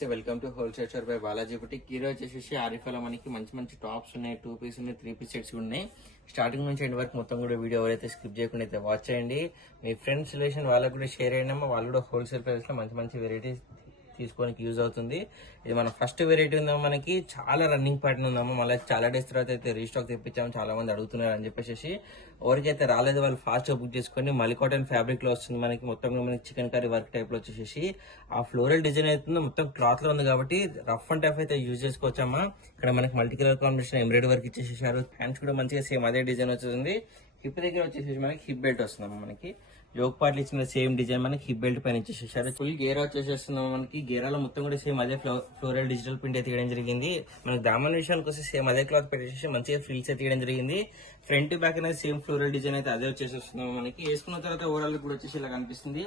నమస్తే, welcome to wholesale store by Balaji boutique. ఈ రోజు వచ్చేసి ఆరిఫాలో మనకి మంచి మంచి టాప్స్ ఉన్నాయి, 2 పీస్ ఉన్నాయి, 3 పీస్ సెట్స్ ఉన్నాయి. స్టార్టింగ్ నుంచి ఎండ్ వరకు మొత్తం కూడా వీడియో ఎవరైతే స్కిప్ చేయకుండా అయితే వాచ్ చేయండి. మీ ఫ్రెండ్స్ రిలేషన్ వాళ్ళకు కూడా షేర్ చేయండి. వాళ్ళు కూడా హోల్సేల్ ప్రైస్ లో మంచి మంచి వెరైటీస్ తీసుకోవడానికి యూజ్ అవుతుంది. ఇది మన ఫస్ట్ వెరైటీ ఉందాము, మనకి చాలా రన్నింగ్ ప్యాటర్న్ ఉందాము. మళ్ళీ చాలా డేస్ తర్వాత అయితే రీస్టాక్ తెప్పించాము, చాలా మంది అడుగుతున్నారు అని చెప్పేసి. ఎవరికైతే రాలేదు వాళ్ళు ఫాస్ట్ గా బుక్ చేసుకొని మళ్ళీ కాటన్ ఫ్యాబ్రిక్ లో వస్తుంది మనకి. మొత్తం మనకి చికెన్ కర్రీ వర్క్ టైప్ లో వచ్చేసి ఆ ఫ్లోరల్ డిజైన్ అవుతుందో మొత్తం క్లాత్ లో ఉంది కాబట్టి రఫ్ అండ్ టఫ్ అయితే యూజ్ చేసుకోవచ్చమ్మా. ఇక్కడ మనకి multi colour combination embroidery work ఇచ్చేసేసారు. హ్యాండ్స్ కూడా మంచిగా సేమ్ అదే డిజైన్ వస్తుంది. హిప్ దగ్గర వచ్చేసి మనకి హిప్ బెల్ట్ వస్తుందమ్మా. మనకి యోగ్ పార్ట్లు ఇచ్చిన సేమ్ డిజైన్ మనకి హిప్ బెల్ట్ పైన ఇచ్చేసేసారు. ఫుల్ గేరా వచ్చేసేస్తున్నాం. మనకి గేరాలో మొత్తం కూడా సేమ్ అదే ఫ్లోరల్ డిజిటల్ ప్రింట్ అయితే తీయడం జరిగింది. మనకి దామన్ విషయానికి వస్తే సేమ్ అదే క్లాత్ పెట్టేసి మంచిగా ఫ్రిల్స్ అయితే తీయడం జరిగింది. ఫ్రంట్ బ్యాక్ అనేది సేమ్ ఫ్లోరల్ డిజైన్ అయితే అదే వచ్చేసేస్తున్నాం. మనకి వేసుకున్న తర్వాత ఓవరాల్ కూడా వచ్చేసి ఇలా కనిపిస్తుంది.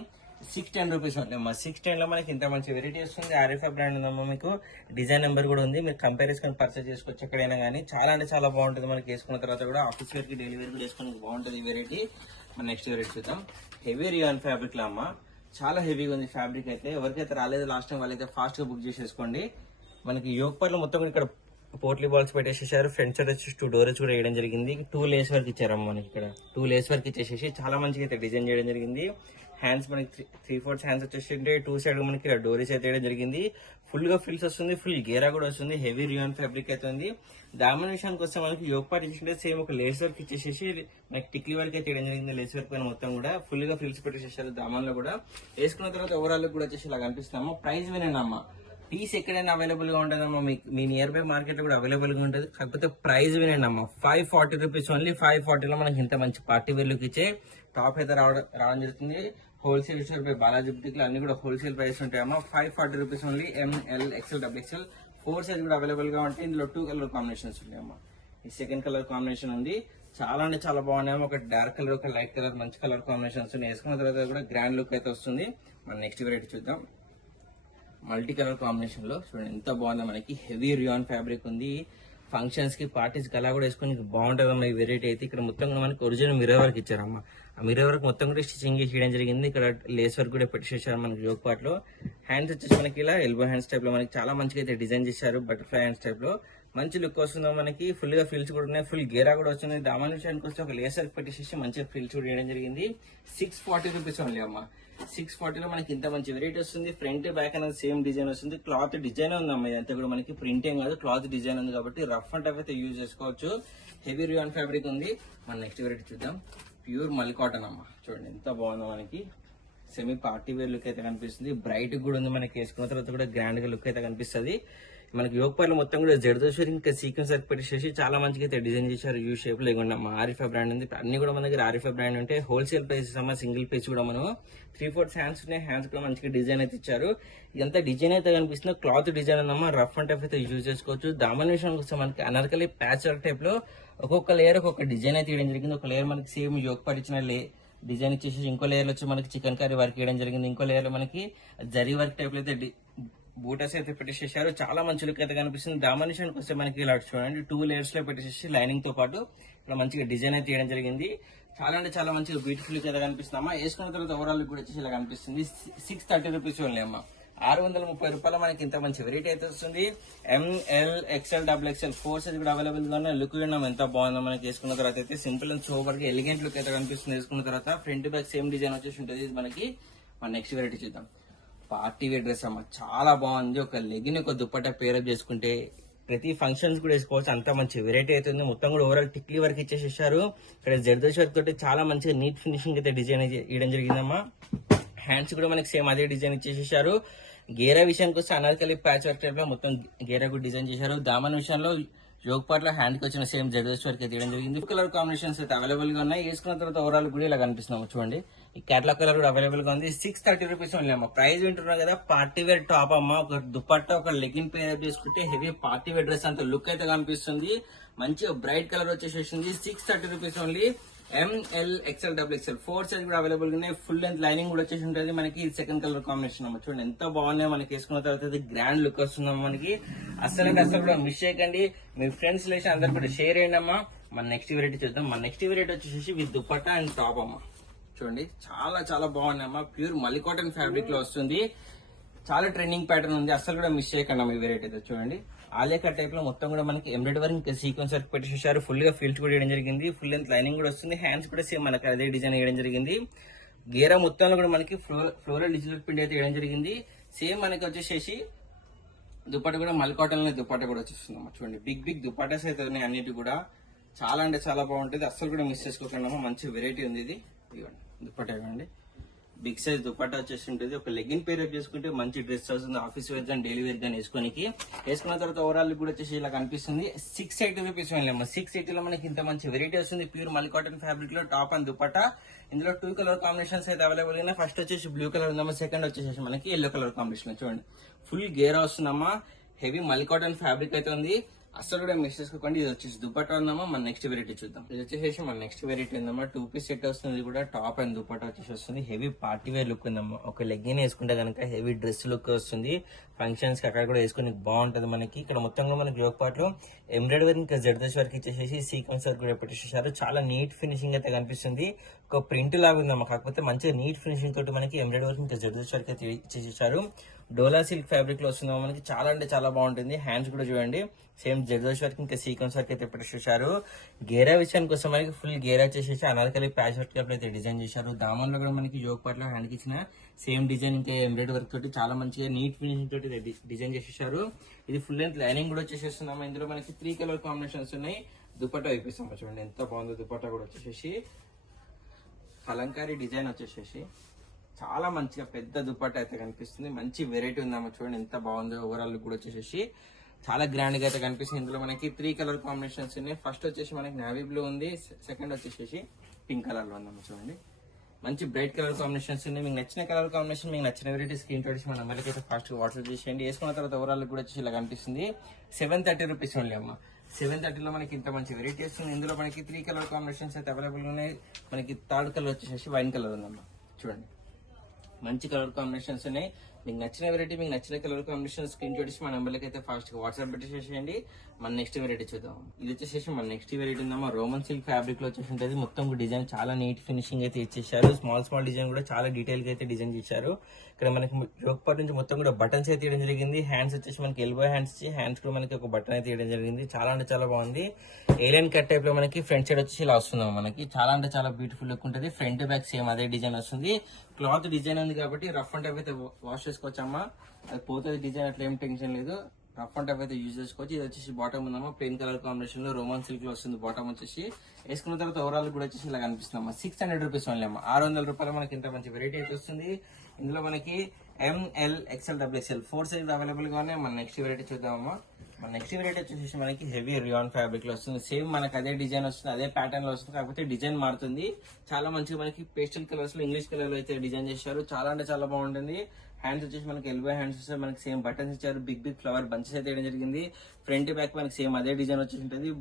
610 రూపీస్ ఉంటాయమ్మా. 610 లో మనకి ఇంత మంచి వెరైటీ వస్తుంది. ఆర్ఎఫ్ఐ బ్రాండ్ ఉందమ్మా. మీకు డిజైన్ నెంబర్ కూడా ఉంది, మీరు కంపేర్ చేసుకొని పర్చేస్ చేసుకోవచ్చు ఎక్కడైనా కానీ. చాలా అంటే చాలా బాగుంటుంది. మనకి వేసుకున్న తర్వాత కూడా ఆఫీస్ వేర్ కి డైలీ వేర్ కూడా వేసుకోవడానికి బాగుంటుంది ఈ వెరైటీ. మన నెక్స్ట్ వెరైటీ చూద్దాం. హెవీ రియాన్ ఫ్యాబ్రిక్ లో అమ్మా, చాలా హెవీగా ఉంది ఫ్యాబ్రిక్ అయితే. ఎవరికైతే రాలేదు లాస్ట్ టైం వాళ్ళైతే ఫాస్ట్ గా బుక్ చేసేసుకోండి. మనకి యోగ్ పార్ట్ లో మొత్తం కూడా ఇక్కడ పోర్ట్లీ బాల్స్ పెట్టేసేసారు. ఫ్రంట్ సైడ్ వచ్చి 2 డోర్స్ కూడా వేయడం జరిగింది. 2 లేస్ వర్క్ ఇచ్చారమ్మా. మనకి ఇక్కడ 2 లేస్ వర్క్ ఇచ్చేసేసి చాలా మంచిగా అయితే డిజైన్ చేయడం జరిగింది. హ్యాండ్స్ మనకి 3/4 హ్యాండ్స్ వచ్చేసి 2 సైడ్ మనకి ఇలా డోరీస్ అయితే వేయడం జరిగింది. ఫుల్ గా ఫిల్స్ వస్తుంది, ఫుల్ గేరా కూడా వస్తుంది. హెవీ రియాన్ ఫ్యాబ్రిక్ అయితే ఉంది. దామన్ విషయానికి వస్తే మనకి యోగ్ పార్ట్ ఇచ్చేసి సేమ్ ఒక లేస్ వర్క్ ఇచ్చేసేసి మనకి టిక్లీ వర్క్ అయితే వేయడం జరిగింది. లేస్ వర్క్ పైన మొత్తం కూడా ఫుల్ గా ఫిల్స్ పెట్టేసేసారు. దామన్ లో కూడా వేసుకున్న తర్వాత ఓవరాల్ కూడా వచ్చేసి ఇలా కనిపిస్తున్నాము. ప్రైస్ వినేనమ్మా, పీస్ ఎక్కడైనా అవైలబుల్ గా ఉంటుందమ్మా. మీ నియర్ బై మార్కెట్ లో కూడా అవైలబుల్ గా ఉంటుంది. కాకపోతే ప్రైస్ వినండి అమ్మా, 540 రూపీస్ ఓన్లీ. 540 లో మనకి ఇంత మంచి పార్టీ వేర్ లుక్ ఇచ్చే టాప్ అయితే రావడం జరుగుతుంది. Wholesale store by Balaji boutique లో అన్ని కూడా హోల్సేల్ ప్రైస్ ఉంటాయమ్మా. 540 rupees only. ML XL XXL 4 size కూడా అవైలబుల్ గా ఉంటాయి. ఇందులో 2 కలర్ కాంబినేషన్స్ ఉన్నాయమ్మా. ఈ సెకండ్ కలర్ కాంబినేషన్ ఉంది, చాలా అంటే చాలా బాగున్నాయమ్మా. ఒక డార్క్ కలర్, ఒక లైట్ కలర్, మంచి కలర్ కాంబినేషన్స్ ఉన్నాయి. వేసుకున్న తర్వాత కూడా గ్రాండ్ లుక్ అయితే వస్తుంది. మన నెక్స్ట్ వెరైటీ చూద్దాం. మల్టీ కలర్ కాంబినేషన్ లో చూడండి ఎంత బాగుందో. మనకి హెవీ రియాన్ ఫ్యాబ్రిక్ ఉంది. ఫంక్షన్స్ కి, పార్టీస్ కి అలా కూడా వేసుకొని బాగుంటుంది ఈ వెరైటీ అయితే. ఇక్కడ మొత్తం మనకి ఒరిజినల్ మిర్రర్ వర్క్ ఇచ్చారమ్మా. ఆ మిర్రర్ వర్క్ మొత్తం కూడా స్టిచింగ్ చేయడం జరిగింది. ఇక్కడ లేస్ వర్క్ కూడా పెట్టేసారు మనకి యోగ్ పార్ట్ లో. హ్యాండ్స్ వచ్చేసి మనకి ఇలా ఎల్బో హ్యాండ్స్ టైప్ లో మనకి చాలా మంచిగా అయితే డిజైన్ చేశారు. బటర్ఫ్లై హ్యాండ్స్ టైప్ లో మంచి లుక్ వస్తుందో. మనకి ఫుల్ గా ఫిల్స్ కూడా ఉన్నాయి, ఫుల్ గేరా కూడా వస్తుంది. దామన్ విషయానికి వస్తే ఒక లేస్ వర్క్ పెట్టేసి మంచిగా ఫిల్స్ కూడా చేయడం జరిగింది. 640 రూపీస్ ఓన్లీ అమ్మా. 640 లో మనకి ఇంత మంచి వెరైటీ వస్తుంది. ఫ్రంట్ బ్యాక్ అనేది సేమ్ డిజైన్ వస్తుంది. క్లాత్ డిజైన్ ఉందమ్మా. ఇదంతా కూడా మనకి ప్రింటింగ్ కాదు, క్లాత్ డిజైన్ ఉంది కాబట్టి రఫ్ అండ్ టఫ్ అయితే యూజ్ చేసుకోవచ్చు. హెవీ రియాన్ ఫ్యాబ్రిక్ ఉంది. మన నెక్స్ట్ వెరైటీ చూద్దాం. ప్యూర్ మల్ కాటన్ అమ్మా. చూడండి ఎంత బాగుందో. మనకి సెమీ పార్టీ వేర్ లుక్ అయితే కనిపిస్తుంది. బ్రైట్ కూడా ఉంది. మనకి వేసుకున్న తర్వాత కూడా గ్రాండ్ గా లుక్ అయితే కనిపిస్తుంది. మనకి యోగ్ పార్లు మొత్తం కూడా జర్దోషర్ ఇంకా సీక్వెన్స్ వర్క్ పెట్టేసి చాలా మంచిగా అయితే డిజైన్ చేశారు. యూ షేప్ లో ఇవ్వండి అమ్మా. ఆర్ఎఫ్ఐ బ్రాండ్ ఉంది. అన్ని కూడా మన దగ్గర ఆర్ఎఫ్ఐ బ్రాండ్ ఉంటే హోల్సేల్ ప్రైస్ అమ్మా. సింగిల్ పీస్ కూడా మనం 3/4 హ్యాండ్స్ ఉన్నాయి. హ్యాండ్స్ కూడా మంచిగా డిజైన్ అయితే ఇచ్చారు. ఇదంతా డిజైన్ అయితే కనిపిస్తుంది. క్లాత్ డిజైన్ ఉందమ్మా. రఫ్ అండ్ టఫ్ అయితే యూజ్ చేసుకోవచ్చు. దామన్ విషయానికి వస్తే మనకి అనార్కలి ప్యాచ్ వర్క్ టైప్ లో ఒక్కొక్క లేయర్ ఒక్కొక్క డిజైన్ అయితే ఇవ్వడం జరిగింది. ఒక లేయర్ మనకి సేమ్ యోగ్ పార్ట్ ఇచ్చిన డిజైన్ ఇచ్చేసి, ఇంకో లేయర్ వచ్చి మనకి చికెన్ కర్రీ వర్క్ వేయడం జరిగింది. ఇంకో లేయర్ లో మనకి జరీ వర్క్ టైప్ లో అయితే బూటస్ అయితే పెట్టేసేసారు. చాలా మంచి లుక్ అయితే కనిపిస్తుంది. దామన్ విషయానికి వస్తే మనకి ఇలా చూడండి 2 లేయర్స్ లో పెట్టేసి లైనింగ్ తో పాటు ఇక్కడ మంచిగా డిజైన్ అయితే చేయడం జరిగింది. చాలా అంటే చాలా మంచిగా బ్యూటిఫుల్ లుక్ అయితే కనిపిస్తుంది. వేసుకున్న తర్వాత ఓవరాల్ లుక్ కూడా వచ్చేసి ఇలా కనిపిస్తుంది. 630 రూపీస్ ఓన్లీ అమ్మా. 630 రూపాయలు మనకి ఇంత మంచి వెరైటీ అయితే వస్తుంది. ML XL XXL 4 సైజ్ కూడా అవైలబుల్ గా ఉన్నాయి. లుక్ విన్నాం ఎంత బాగుందో. మనకి వేసుకున్న తర్వాత అయితే సింపుల్ అండ్ సూపర్ గా ఎలిగెంట్ లుక్ అయితే కనిపిస్తుంది. వేసుకున్న తర్వాత ఫ్రంట్ బ్యాక్ సేమ్ డిజైన్ వచ్చేసి ఉంటుంది. ఇది మనకి మన నెక్స్ట్ వెరైటీ చూద్దాం. పార్టీ వేర్ డ్రెస్ అమ్మా, చాలా బాగుంది. ఒక లెగిన్ ఒక దుప్పట్టా పేరప్ చేసుకుంటే ప్రతి ఫంక్షన్స్ కూడా వేసుకోవచ్చు. అంత మంచి వెరైటీ అయితే ఉంది. మొత్తం కూడా ఓవరాల్ టిక్లీ వర్క్ ఇచ్చేసేసారు. ఇక్కడ జర్దోష్ వర్క్ తోటి చాలా మంచిగా నీట్ ఫినిషింగ్ అయితే డిజైన్ ఇవ్వడం జరిగిందమ్మా. హ్యాండ్స్ కూడా మనకి సేమ్ అదే డిజైన్ ఇచ్చేసేసారు. గేరా విషయానికి వస్తే అనార్కలి ప్యాచ్ వర్క్ టైప్ లో మొత్తం గేరా కూడా డిజైన్ చేశారు. దామన్ విషయంలో యోగ్ పార్ట్ లో హ్యాండ్ కి వచ్చిన సేమ్ జర్దోష్ వర్క్ అయితే తీయడం జరిగింది. కలర్ కాంబినేషన్స్ అయితే అవైలబుల్ గా ఉన్నాయి. వేసుకున్న తర్వాత ఓవరాల్ కూడా ఇలా కనిపిస్తున్నాము. చూడండి ఈ క్యాట్లాగ్ కలర్ కూడా అవైలబుల్ గా ఉంది. 630 రూపీస్ ఓన్లీ అమ్మా. ప్రైస్ వింటున్నారు కదా, పార్టీ వేర్ టాప్ అమ్మా. ఒక దుపట్టా ఒక లెగిన్ పేర్ చేసుకుంటే హెవీ పార్టీ వేర్ డ్రెస్ అంత లుక్ అయితే కనిపిస్తుంది. మంచిగా బ్రైట్ కలర్ వచ్చేసేసింది. 630 rupees only. ML XL XXL 4 size కూడా అవైలబుల్ గా ఉన్నాయి. ఫుల్ లెంత్ లైనింగ్ కూడా వచ్చేసి ఉంటుంది. మనకి సెకండ్ కలర్ కాంబినేషన్ అమ్మా. చూడండి ఎంత బాగున్నాయో. మనకి వేసుకున్న తర్వాత గ్రాండ్ లుక్ వస్తుందమ్మా. మనకి అసలు అంటే అసలు కూడా మిస్ చేయకండి. మీ ఫ్రెండ్స్ రిలేషన్ అందరు కూడా షేర్ చేయండి అమ్మా. మన నెక్స్ట్ వెరైటీ చూద్దాం. మన నెక్స్ట్ వెరైటీ వచ్చేసి విత్ దుపట్టా అండ్ టాప్ అమ్మా. చూడండి చాలా చాలా బాగున్నాయమ్మా. ప్యూర్ మల్లి కాటన్ ఫ్యాబ్రిక్ లో వస్తుంది. చాలా ట్రెండింగ్ ప్యాటర్న్ ఉంది, అసలు కూడా మిస్ చేయకుండా మీ వెరైటీ అయితే చూడండి. ఆలియా కట్ టైప్ లో మొత్తం కూడా మనకి ఎంబ్రాయిడరీ వర్క్ ఇంకా సీక్వెన్స్ వర్క్ పెట్టేసారు. ఫుల్ గా ఫిల్ట్ కూడా వేయడం జరిగింది. ఫుల్ లెంత్ లైనింగ్ కూడా వస్తుంది. హ్యాండ్స్ కూడా సేమ్ మనకి అదే డిజైన్ వేయడం జరిగింది. గేరా మొత్తంలో కూడా మనకి ఫ్లోరల్ డిజిటల్ ప్రింట్ అయితే వేయడం జరిగింది. సేమ్ మనకి వచ్చేసేసి దుపట్టా కూడా మల్ కాటన్ లో దుపట్టా కూడా వచ్చేస్తుంది చూడండి. బిగ్ బిగ్ దుపట్టాస్ అయితే ఉన్నాయి అన్నిటి కూడా. చాలా అంటే చాలా బాగుంటుంది, అస్సలు కూడా మిస్ చేసుకోకుండా. మంచి వెరైటీ ఉంది ఇది. ఇవ్వండి దుపట్టా ఇవ్వండి. బిగ్ సైజ్ దుపట్టా వచ్చేసి ఉంటుంది. ఒక లెగ్గిన్ పేర్ అప్ చేసుకుంటే మంచి డ్రెస్ వస్తుంది. ఆఫీస్ వేర్ కానీ డైలీ వేర్ కానీ వేసుకున్న తర్వాత ఓవరాల్ కూడా వచ్చేసి ఇలా కనిపిస్తుంది. 680 రూపీస్ వెళ్ళాము. 680 లో మనకి ఇంత మంచి వెరైటీ వస్తుంది. ప్యూర్ మల్ కాటన్ ఫ్యాబ్రిక్ లో టాప్ అండ్ దుపట్టా. ఇందులో 2 కలర్ కాంబినేషన్స్ అయితే అవైలబుల్ గా. ఫస్ట్ వచ్చేసి బ్లూ కలర్ ఉందమ్మా, సెకండ్ వచ్చేసి మనకి ఎల్లో కలర్ కాంబినేషన్. చూడండి ఫుల్ గేరా వస్తుందమ్మా. హెవీ మల్ కాటన్ ఫ్యాబ్రిక్ అయితే ఉంది, అసలు కూడా మిస్ చేసుకోకండి. ఇది వచ్చేసి దుపట్టా ఉందమ్మా. మన నెక్స్ట్ వెరైటీ చూద్దాం. ఇది వచ్చేసి మన నెక్స్ట్ వెరైటీ ఉందమ్మా. 2 పీస్ సెట్ వస్తుంది కూడా. టాప్ అండ్ దుపట్టా వచ్చేసి వస్తుంది. హెవీ పార్టీ వేర్ లుక్ ఉందమ్మా. ఒక లెగ్గిన్ వేసుకుంటే కనుక హెవీ డ్రెస్ లుక్ వస్తుంది. ఫంక్షన్స్ కి అక్కడ కూడా వేసుకుని బాగుంటది మనకి. ఇక్కడ మొత్తంగా మనకి జోక్ పార్ట్ లో ఎంబ్రాయిడరీ వర్క్ ఇంకా జర్దోష్ వర్క్ ఇచ్చేసి సీక్వెన్స్ వర్క్ కూడా పెట్టేసారు. చాలా నీట్ ఫినిషింగ్ అయితే కనిపిస్తుంది. ఒక ప్రింట్ లాగా ఉందమ్మా, కాకపోతే మంచిగా నీట్ ఫినిషింగ్ తోటి మనకి ఎంబ్రాయిడరీ వర్క్ ఇంకా జర్దోష్ వర్క్ అయితే ఇచ్చేసారు. డోలా సిల్క్ ఫ్యాబ్రిక్ లో వస్తుందమ్మా మనకి. చాలా అంటే చాలా బాగుంటుంది. హ్యాండ్స్ కూడా చూడండి సేమ్ జర్దోష్ వర్క్ ఇంకా సీక్వెన్స్ వర్క్ అయితే పెట్టేసారు. గేరా విషయానికి కోసం మనకి ఫుల్ గేరా చేసేసి అనార్కలి ప్యాచ్ వర్క్ అయితే డిజైన్ చేశారు. దామన్ లో కూడా మనకి జోక్ పార్ట్ లో హ్యాండ్ కి ఇచ్చిన సేమ్ డిజైన్ ఇంకా ఎంబ్రాయిడరీ వర్క్ తోటి చాలా మంచిగా నీట్ ఫినిషింగ్ తోటి డిజైన్ చేసేసారు. ఇది ఫుల్ లెంత్ లైనింగ్ కూడా వచ్చేసేస్తుందమ్మా. ఇందులో మనకి 3 కలర్ కాంబినేషన్స్ ఉన్నాయి. దుపట్టా వేపిస్తామా చూడండి ఎంత బాగుందో. దుపట్టా కూడా వచ్చేసేసి కలంకారీ డిజైన్ వచ్చేసేసి చాలా మంచిగా పెద్ద దుపట్టా అయితే కనిపిస్తుంది. మంచి వెరైటీ ఉందమ్మా చూడండి ఎంత బాగుందో. ఓవరాల్ కూడా వచ్చేసేసి చాలా గ్రాండ్ గా అయితే కనిపిస్తుంది. ఇందులో మనకి 3 కలర్ కాంబినేషన్స్ ఉన్నాయి. ఫస్ట్ వచ్చేసి మనకి నావీ బ్లూ ఉంది, సెకండ్ వచ్చేసి పింక్ కలర్ లో ఉందమ్మా చూడండి. మంచి బ్రైట్ కలర్ కాంబినేషన్స్ ఉన్నాయి. మీకు నచ్చిన కలర్ కాంబినేషన్, మీకు నచ్చిన వెరైటీ స్క్రీన్ షాట్ మన నెంబర్కి అయితే ఫాస్ట్ వాట్సాప్ చేసేయండి. వేసుకున్న తర్వాత ఓవరాల్ కూడా వచ్చేసి ఇలా కనిపిస్తుంది. 730 రూపీస్ ఓన్లీ అమ్మా. 730 లో మనకి ఇంత మంచి వెరైటీ వస్తుంది. ఇందులో మనకి 3 కలర్ కాంబినేషన్స్ అయితే అవైలబుల్ ఉన్నాయి. మనకి థర్డ్ కలర్ వచ్చేసి వైన్ కలర్ ఉందమ్మా చూడండి. మంచి కలర్ కాంబినేషన్స్ ఉన్నాయి. మీకు నచ్చిన వెరైటీ, మీకు నచ్చిన కలర్ కాంబినేషన్ స్క్రీన్ షాట్ మా నెంబర్కి అయితే ఫాస్ట్ గా వాట్సాప్ పెట్టేసేయండి. మన నెక్స్ట్ వెరైటీ చూద్దాం. ఇది వచ్చేసి మన నెక్స్ట్ వెరైటీ ఉందమ్మా. రోమన్ సిల్క్ ఫ్యాబ్రిక్ లో వచ్చేసి ఉంటుంది. మొత్తం డిజైన్ చాలా నీట్ ఫినిషింగ్ అయితే ఇచ్చేసారు. స్మాల్ డిజైన్ కూడా చాలా డీటెయిల్ గా అయితే డిజైన్ చేశారు. ఇక్కడ మనకి జోక్ పార్ట్ నుంచి మొత్తం కూడా బటన్స్ అయితే ఇవ్వడం జరిగింది. హ్యాండ్స్ వచ్చేసి మనకి ఎల్బో హ్యాండ్స్ ఇచ్చి హ్యాండ్స్ కూడా మనకి ఒక బటన్ అయితే ఇవ్వడం జరిగింది. చాలా అంటే చాలా బాగుంది. ఏలియన్ కట్ టైప్ లో మనకి ఫ్రంట్ సైడ్ వచ్చేసి ఇలా వస్తుంది మనకి. చాలా అంటే చాలా బ్యూటిఫుల్ లుక్ ఉంటుంది. ఫ్రంట్ బ్యాక్ సేమ్ అదే డిజైన్ వస్తుంది. క్లాత్ డిజైన్ ఉంది కాబట్టి రఫ్ అండ్ టైప్ అయితే వాష్ చేసుకోవచ్చమ్మా. అది పోతుంది డిజైన్, అట్లా ఏం టెన్షన్ లేదు. రఫ్ అండ్ టైప్ అయితే యూజ్ చేసుకోవచ్చు. ఇది వచ్చేసి బాటమ్ ఉందమ్మా. ప్లెయిన్ కలర్ కాంబినేషన్ లో రోమన్ సిల్క్ లో వస్తుంది. బాటమ్ వచ్చేసి వేసుకున్న తర్వాత ఓవరాల్ కూడా వచ్చేసి ఇలా కనిపిస్తుంది. 600 రూపీస్ ఓన్లీ అమ్మా. 600 రూపాయలు మనకి ఇంత మంచి వెరైటీ అయితే వస్తుంది. ఇందులో మనకి ML XL XXL 4 size available గా ఉన్నాయి. మన నెక్స్ట్ వెరైటీ చూద్దామమ్మా. మన నెక్స్ట్ వెరైటీ వచ్చేసి మనకి హెవీ రియాన్ ఫ్యాబ్రిక్ లో వస్తుంది. సేమ్ మనకి అదే డిజైన్ వస్తుంది, అదే ప్యాటర్న్ లో వస్తుంది, కాకపోతే డిజైన్ మారుతుంది. చాలా మంచిగా మనకి పేస్టల్ కలర్స్ లో ఇంగ్లీష్ కలర్ లో అయితే డిజైన్ చేశారు. చాలా అంటే చాలా బాగుంటుంది. హ్యాండ్స్ వచ్చేసి మనకి ఎల్బో హ్యాండ్స్ వస్తాయి. మనకి సేమ్ బటన్స్ ఇచ్చారు. బిగ్ ఫ్లవర్ బంచెస్ అయితే వేయడం జరిగింది. ఫ్రంట్ బ్యాక్ మనకి సేమ్ అదే డిజైన్ వచ్చేసి ఉంటుంది.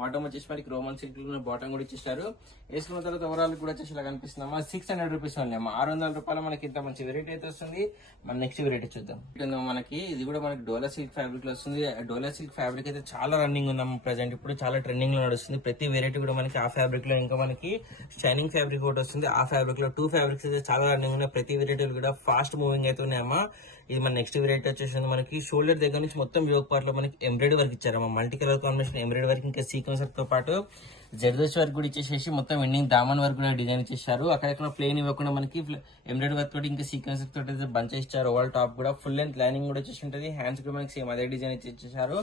బాటమ్ వచ్చేసి మనకి రోమన్ సిల్క్ బాటమ్ కూడా ఇచ్చేసారు. వేసుకున్న తర్వాత ఓవరాల్ కూడా వచ్చేసి ఇలా కనిపిస్తుందమ్మా. 600 రూపీస్ ఓన్లీ అమ్మా. 600 రూపాయలు మనకి ఇంత మంచి వెరైటీ అయితే వస్తుంది. మన నెక్స్ట్ వెరైటీ చూద్దాం. మనకి ఇది కూడా మనకి డోలా సిల్క్ ఫ్యాబ్రిక్ లో వస్తుంది. డోలా సిల్క్ ఫ్యాబ్రిక్ అయితే చాలా రన్నింగ్ ఉందమ్మా. ప్రెసెంట్ ఇప్పుడు చాలా ట్రెండింగ్ లో నడుస్తుంది. ప్రతి వెరైటీ కూడా మనకి ఆ ఫ్యాబ్రిక్ లో ఇంకా మనకి షైనింగ్ ఫ్యాబ్రిక్ ఒకటి వస్తుంది. ఆ ఫ్యాబ్రిక్ లో 2 ఫ్యాబ్రిక్స్ అయితే చాలా రన్నింగ్ ఉన్నాయి. ప్రతి వెరైటీలు కూడా ఫాస్ట్ మూవింగ్ అయితే ఉన్నాయమ్మా. ఇది మన నెక్స్ట్ వెరైటీ వచ్చేసి మనకి షోల్డర్ దగ్గర నుంచి మొత్తం యోగ్ పార్ట్ లో మనకి ఎంబ్రాయిడరీ వర్క్ ఇచ్చారమ్మా. Multi colour combination embroidery work ఇంకా సీక్వెన్స్ వర్క్ తో పాటు జర్దోష్ వర్క్ కూడా ఇచ్చేసేసి మొత్తం ఎండింగ్ దామన్ వర్క్ కూడా డిజైన్ ఇచ్చేసారు. అక్కడెక్కడ ప్లేన్ ఇవ్వకుండా మనకి ఎంబ్రాయిడరీ వర్క్ తోటి ఇంకా సీక్వెన్స్ తోటి బంచ్ ఇచ్చారు. ఓవల్ టాప్ కూడా ఫుల్ లెంత్ లైనింగ్ కూడా వచ్చేసి ఉంటుంది. హ్యాండ్స్ కూడా మనకి సేమ్ అదే డిజైన్ ఇచ్చేసారు.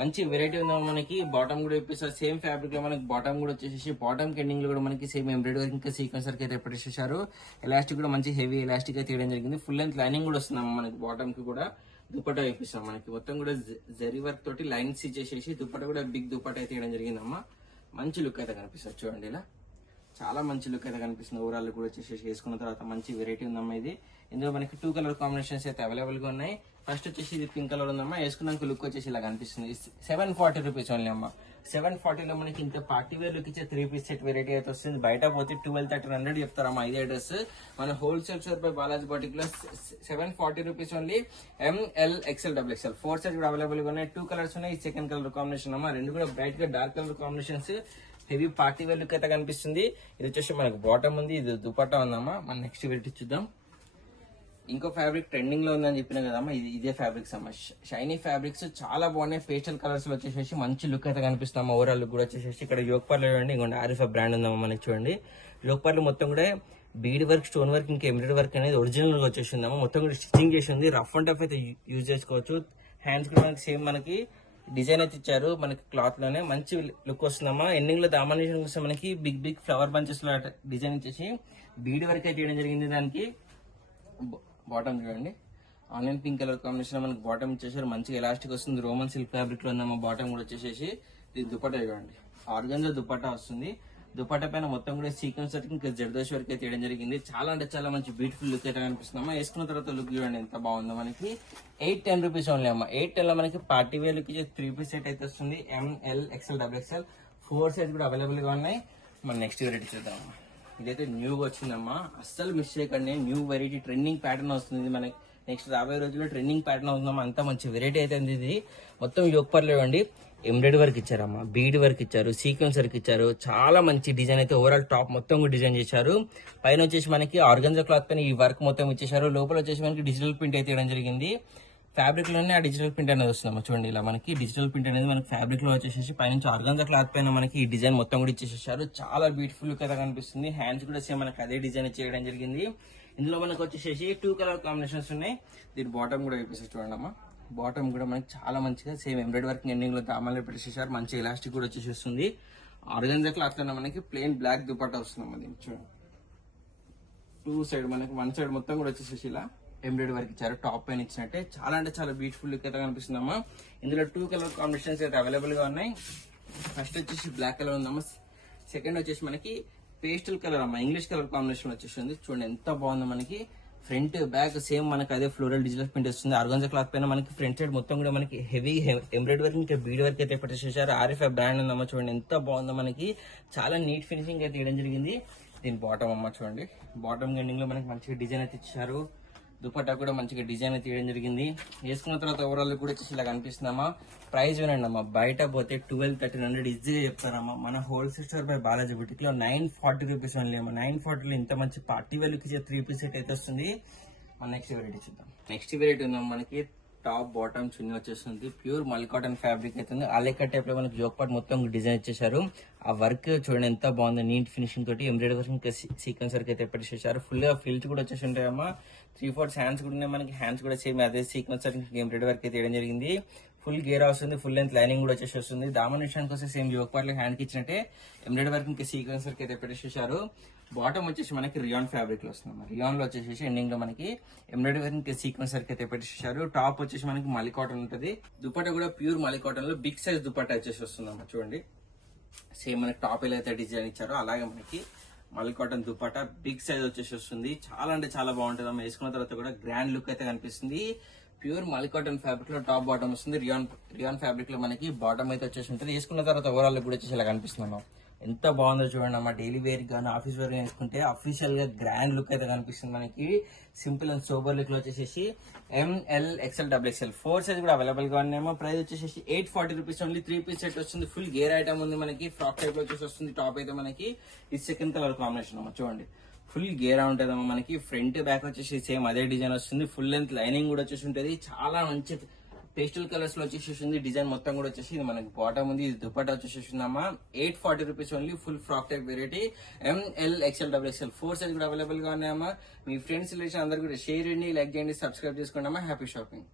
మంచి వెరైటీ ఉందా మనకి. బాటమ్ కూడా ఇప్పిస్తారు. సేమ్ ఫ్యాబ్రిక్ లో మనకి బాటమ్ కూడా వచ్చేసి బాటమ్ ఎండింగ్ లో కూడా మనకి సేమ్ ఎంబ్రాయిడరీ వర్క్ ఇంకా సీక్వెన్స్ వర్క్ అయితే పెట్టేసేసారు. ఎలాస్టిక్ కూడా మంచి హెవీ ఎలాస్టిక్ అయితే తీయడం జరిగింది. ఫుల్ లెంత్ లైనింగ్ కూడా వస్తుంది మనకి. బాటమ్ కి కూడా దుపట్టా వేపిస్తాం మనకి. మొత్తం కూడా జరీ వర్క్ తోటి లైన్స్ ఇచ్చేసేసి దుపట్టా కూడా బిగ్ దుపట్టా అయితే తీయడం జరిగిందమ్మా. మంచి లుక్ అయితే కనిపిస్తుంది చూడండి. ఇలా చాలా మంచి లుక్ అయితే కనిపిస్తుంది. ఓవరాల్ కూడా వచ్చేసి వేసుకున్న తర్వాత మంచి వెరైటీ ఉందమ్మా. ఇది ఇందులో మనకి 2 కలర్ కాంబినేషన్స్ అయితే అవైలబుల్ గా ఉన్నాయి. ఫస్ట్ వచ్చేసి ఇది పింక్ కలర్ ఉందమ్మా. వేసుకున్నాక లుక్ వచ్చేసి ఇలా కనిపిస్తుంది. 740 రూపీస్ ఓన్లీ అమ్మా. 740 లో మనకి ఇంత పార్టీ వేర్ లుక్ ఇచ్చే 3 పీస్ సెట్ వెరైటీ అయితే వస్తుంది. బయట పోతే 1200-1300 చెప్తారమ్మా ఇదే అడ్రస్. మన హోల్సేల్ షాప్ బై బాలాజీ బౌటిక్ లో 740 rupees only. ML XL XXL 4 size కూడా అవైలబుల్ గా ఉన్నాయి. 2 కలర్స్ ఉన్నాయి. సెకండ్ కలర్ కాంబినేషన్ అమ్మా. రెండు కూడా బ్రైట్ గా dark colour combinations. Heavy party wear look అయితే కనిపిస్తుంది. ఇది వచ్చేసి మనకి బాటమ్ ఉంది. ఇది దుపట్టా ఉందమ్మా. మన నెక్స్ట్ వెరైటీ చూద్దాం. ఇంకో ఫ్యాబ్రిక్ ట్రెండింగ్ లో ఉందని చెప్పిన కదమ్మా, ఇదే ఫ్యాబ్రిక్స్ అమ్మా. షైనీ ఫ్యాబ్రిక్స్ చాలా బాగున్నాయి. పేస్టల్ కలర్స్ లో వచ్చేసి మంచి లుక్ అయితే కనిపిస్తామా. ఓవరాల్ లుక్ కూడా వచ్చేసి ఇక్కడ యోగపార్లు చూడండి, ఇంకొండి ఆరిఫా బ్రాండ్ ఉందమ్మా మనకి. చూడండి యోగపార్లు మొత్తం కూడా బీడ్ వర్క్, స్టోన్ వర్క్, ఇంకా ఎంబ్రాయిడరీ వర్క్ అనేది ఒరిజినల్ గా వచ్చేసిందమ్మా. మొత్తం కూడా స్టిచ్చింగ్ చేసి ఉంది. రఫ్ అండ్ టఫ్ అయితే యూజ్ చేసుకోవచ్చు. హ్యాండ్స్ కూడా మనకి సేమ్ మనకి డిజైన్ అయితే ఇచ్చారు మనకి క్లాత్ లోనే. మంచి లుక్ వస్తుందమ్మా. ఎండింగ్ లో దామానేషన్ కోసం మనకి బిగ్ బిగ్ ఫ్లవర్ బంచెస్ లో డిజైన్ ఇచ్చేసి బీడ్ వర్క్ అయితే చేయడం జరిగింది. దానికి బాటమ్ చూడండి, ఆనియన్ పింక్ కలర్ కాంబినేషన్ మనకి బాటమ్ ఇచ్చేసారు. మంచిగా ఎలాస్టిక్ వస్తుంది. రోమన్ సిల్క్ ఫ్యాబ్రిక్ లో ఉందమ్మా. బాటమ్ కూడా వచ్చేసేసి దీని దుపట్టా చూడండి, ఆర్గంజా దుపట్టా వస్తుంది. దుపట్టా పైన మొత్తం కూడా సీక్వెన్స్ వర్క్ ఇంకా జర్దోష్ వర్క్ అయితే చేయడం జరిగింది. చాలా అంటే చాలా మంచి బ్యూటిఫుల్ లుక్ అయితే కనిపిస్తుందమ్మా. వేసుకున్న తర్వాత లుక్ చూడండి ఎంత బాగుందో మనకి. 810 రూపీస్ ఓన్లీ అమ్మా. 810 లో మనకి party wear look 3 piece set అయితే వస్తుంది. M L XL double XL 4 size కూడా అవైలబుల్ గా ఉన్నాయి. మన నెక్స్ట్ వెరైటీ చూద్దామమ్మా. ఇదైతే న్యూగా వచ్చిందమ్మా, అస్సలు మిస్ చేయకండి. న్యూ వెరైటీ ట్రెండింగ్ ప్యాటర్న్ వస్తుంది మనకి. నెక్స్ట్ రాబోయే రోజుల్లో ట్రెండింగ్ ప్యాటర్న్ అవుతుందమ్మా. అంత మంచి వెరైటీ అయితే ఇది. మొత్తం యోగపర్లు ఇవ్వండి, ఎంబ్రాయిడరీ వర్క్ ఇచ్చారమ్మా, బీడ్ వర్క్ ఇచ్చారు, సీక్వెన్స్ వర్క్ ఇచ్చారు. చాలా మంచి డిజైన్ అయితే ఓవరాల్ టాప్ మొత్తం కూడా డిజైన్ చేశారు. పైన వచ్చేసి మనకి ఆర్గంజా క్లాత్ పైన ఈ వర్క్ మొత్తం ఇచ్చేసారు. లోపల వచ్చేసి మనకి డిజిటల్ ప్రింట్ అయితే ఇవ్వడం జరిగింది. ఫ్యాబ్రిక్ లోనే ఆ డిజిటల్ ప్రింట్ అనేది వస్తుందమ్మా. చూడండి ఇలా మనకి డిజిటల్ ప్రింట్ అనేది మనకి ఫ్యాబ్రిక్ లో వచ్చేసి పైనుంచి ఆర్గంజా క్లాత్ పైన మనకి ఈ డిజైన్ మొత్తం కూడా ఇచ్చేసేసారు. చాలా బ్యూటిఫుల్ లుక్ అయితే కనిపిస్తుంది. హ్యాండ్స్ కూడా సేమ్ మనకి అదే డిజైన్ చేయడం జరిగింది. ఇందులో మనకు వచ్చేసి 2 కలర్ కాంబినేషన్స్ ఉన్నాయి. దీని బాటమ్ కూడా వేపేసి చూడండి అమ్మా. బాటమ్ కూడా మనకి చాలా మంచిగా సేమ్ ఎంబ్రాయిడరీ వర్క్ ఎండింగ్ లో దామాలు పెట్టేసేసారు. మంచి ఎలాస్టిక్ కూడా వచ్చేసేస్తుంది. ఆర్గంజా క్లాత్ లో మనకి ప్లెయిన్ బ్లాక్ దుపట్టా వస్తుందమ్మా. దీనికి చూడండి 2 సైడ్ మనకి 1 సైడ్ మొత్తం కూడా వచ్చేసేసి ఇలా ఎంబ్రాయిడరీ వర్క్ ఇచ్చారు. టాప్ పైన ఇచ్చినట్టే చాలా అంటే చాలా బ్యూటిఫుల్ లుక్ అయితే కనిపిస్తుందమ్మా. ఇందులో 2 కలర్ కాంబినేషన్స్ అయితే అవైలబుల్ గా ఉన్నాయి. ఫస్ట్ వచ్చేసి బ్లాక్ కలర్ ఉందమ్మా. సెకండ్ వచ్చేసి మనకి పేస్టల్ కలర్ అమ్మా, ఇంగ్లీష్ కలర్ కాంబినేషన్ వచ్చేసింది. చూడండి ఎంత బాగుందో మనకి. ఫ్రంట్ బ్యాక్ సేమ్ మనకి అదే ఫ్లోరల్ డిజిటల్ ప్రింట్ వస్తుంది. ఆర్గంజా క్లాత్ పైన మనకి ఫ్రంట్ సైడ్ మొత్తం కూడా మనకి హెవీ ఎంబ్రాయిడరీ వర్క్ ఇంకా బీడ్ వర్క్ అయితే పెట్టేసేసారు. ఆరిఫా బ్రాండ్ ఉందమ్మా. చూడండి ఎంత బాగుందో మనకి. చాలా నీట్ ఫినిషింగ్ అయితే ఇవ్వడం జరిగింది. దీని బాటమ్ అమ్మ చూడండి, బాటమ్ ఎండింగ్ లో మనకి మంచిగా డిజైన్ అయితే ఇచ్చారు. దుపట్టా కూడా మంచిగా డిజైన్ అయితే తీయడం జరిగింది. వేసుకున్న తర్వాత ఓవరాల్ కూడా వచ్చేసి ఇలా కనిపిస్తుందమ్మా. ప్రైస్ వినండి అమ్మా, బయట పోతే 1200-1300 ఈజీగా చెప్తారమ్మా. మన wholesale store by Balaji boutique లో 940 రూపీస్ ఓన్లీ అమ్మా. 940 లో ఇంత మంచి పార్టీ వేర్కి 3 పీస్ సెట్ అయితే వస్తుంది. మన నెక్స్ట్ వెరైటీ చూద్దాం. నెక్స్ట్ వెరైటీ ఉందాం మనకి. టాప్ బాటమ్ చున్నీ వచ్చేస్తుంది. ప్యూర్ మల్ కాటన్ ఫ్యాబ్రిక్ అవుతుంది. అలెక్క టైప్ లో మనకి జోక్ పార్ట్ మొత్తం డిజైన్ ఇచ్చేసారు. ఆ వర్క్ చూడండి ఎంత బాగుంది. నీట్ ఫినిషింగ్ తోటి ఎంబ్రాయిడరీ వర్క్ ఇంకా సీక్వెన్స్ వర్క్ అయితే పెట్టేసారు. ఫుల్ గా ఫిల్స్ కూడా వచ్చేసి ఉంటాయమ్మా. 3/4 హ్యాండ్స్ కూడా ఉన్నాయి మనకి. హ్యాండ్స్ కూడా సేమ్ అదే సీక్వెన్స్ వర్క్ ఎంబ్రాయిడరీ వర్క్ అయితే వేయడం జరిగింది. ఫుల్ గేర్ వస్తుంది. ఫుల్ లెంత్ లైనింగ్ కూడా వచ్చేసి వస్తుంది. దామన్ విషయానికి వస్తే సేమ్ జోక్ పార్ట్ హ్యాండ్ కి ఇచ్చినట్టే ఎంబ్రాయిడరీ వర్క్ ఇంకా సీక్వెన్స్ వర్క్ అయితే పెట్టేసారు. బాటమ్ వచ్చేసి మనకి రియాన్ ఫ్యాబ్రిక్ లో వస్తుంది. రియాన్ లో వచ్చేసి ఎండింగ్ లో మనకి ఎంబ్రాయిడరీ వర్క్ ఇంకా సీక్వెన్స్ వర్క్ అయితే పెట్టేసారు. టాప్ వచ్చేసి మనకి మలి కాటన్ ఉంటుంది. దుపట్టా కూడా ప్యూర్ మలి కాటన్ లో బిగ్ సైజ్ దుపట్టా వచ్చేసి వస్తుందమ్మా. చూడండి సేమ్ మనకి టాప్ ఎలా అయితే డిజైన్ ఇచ్చారో అలాగే మనకి మలి కాటన్ దుపట్టా బిగ్ సైజ్ వచ్చేసి వస్తుంది. చాలా అంటే చాలా బాగుంటుంది అమ్మ. వేసుకున్న తర్వాత కూడా గ్రాండ్ లుక్ అయితే కనిపిస్తుంది. ప్యూర్ మలి కాటన్ ఫ్యాబ్రిక్ లో టాప్ బాటమ్ వస్తుంది. రియాన్ ఫ్యాబ్రిక్ లో మనకి బాటమ్ అయితే వచ్చేసి ఉంటుంది. వేసుకున్న తర్వాత ఓవరాల్ లుక్ కూడా వచ్చేసి ఇలా కనిపిస్తుంది అమ్మా. ఎంత బాగుందో చూడండి అమ్మా. డైలీ వేర్ కానీ ఆఫీస్ వేర్ వేసుకుంటే అఫీషియల్ గా గ్రాండ్ లుక్ అయితే కనిపిస్తుంది మనకి. సింపుల్ అండ్ సోబర్ లుక్ లో వచ్చేసి ML XL double XL 4 size కూడా అవైలబుల్ గా ఉన్నాయేమో. ప్రైస్ వచ్చేసి 840 రూపీస్ ఓన్లీ. 3 పీస్ సెట్ వస్తుంది. ఫుల్ గేర్ ఐటమ్ ఉంది మనకి. ఫ్రాక్ టైప్ లో వచ్చేసి వస్తుంది. టాప్ అయితే మనకి ఇది సెకండ్ కలర్ కాంబినేషన్ అమ్మా. చూడండి ఫుల్ గేరా ఉంటుందమ్మా మనకి. ఫ్రంట్ బ్యాక్ వచ్చేసి సేమ్ అదే డిజైన్ వస్తుంది. ఫుల్ లెంత్ లైనింగ్ కూడా వచ్చేసి ఉంటుంది. చాలా మంచి పేస్టల్ కలర్స్ లో వచ్చేసి డిజైన్ మొత్తం కూడా వచ్చేసి ఇది మనకి బాటమ్ ఉంది. ఇది దుపట్టా వచ్చేసిందమ్మా. 840 rupees only. Full frock type variety. M L XL double XL 4 size కూడా అవైలబుల్ గా ఉన్నాయమ్మా. మీ ఫ్రెండ్స్ రిలేషన్ అందరు కూడా షేర్ చేయండి, లైక్ చేయండి, సబ్స్క్రైబ్ చేసుకోండి అమ్మా. Happy shopping.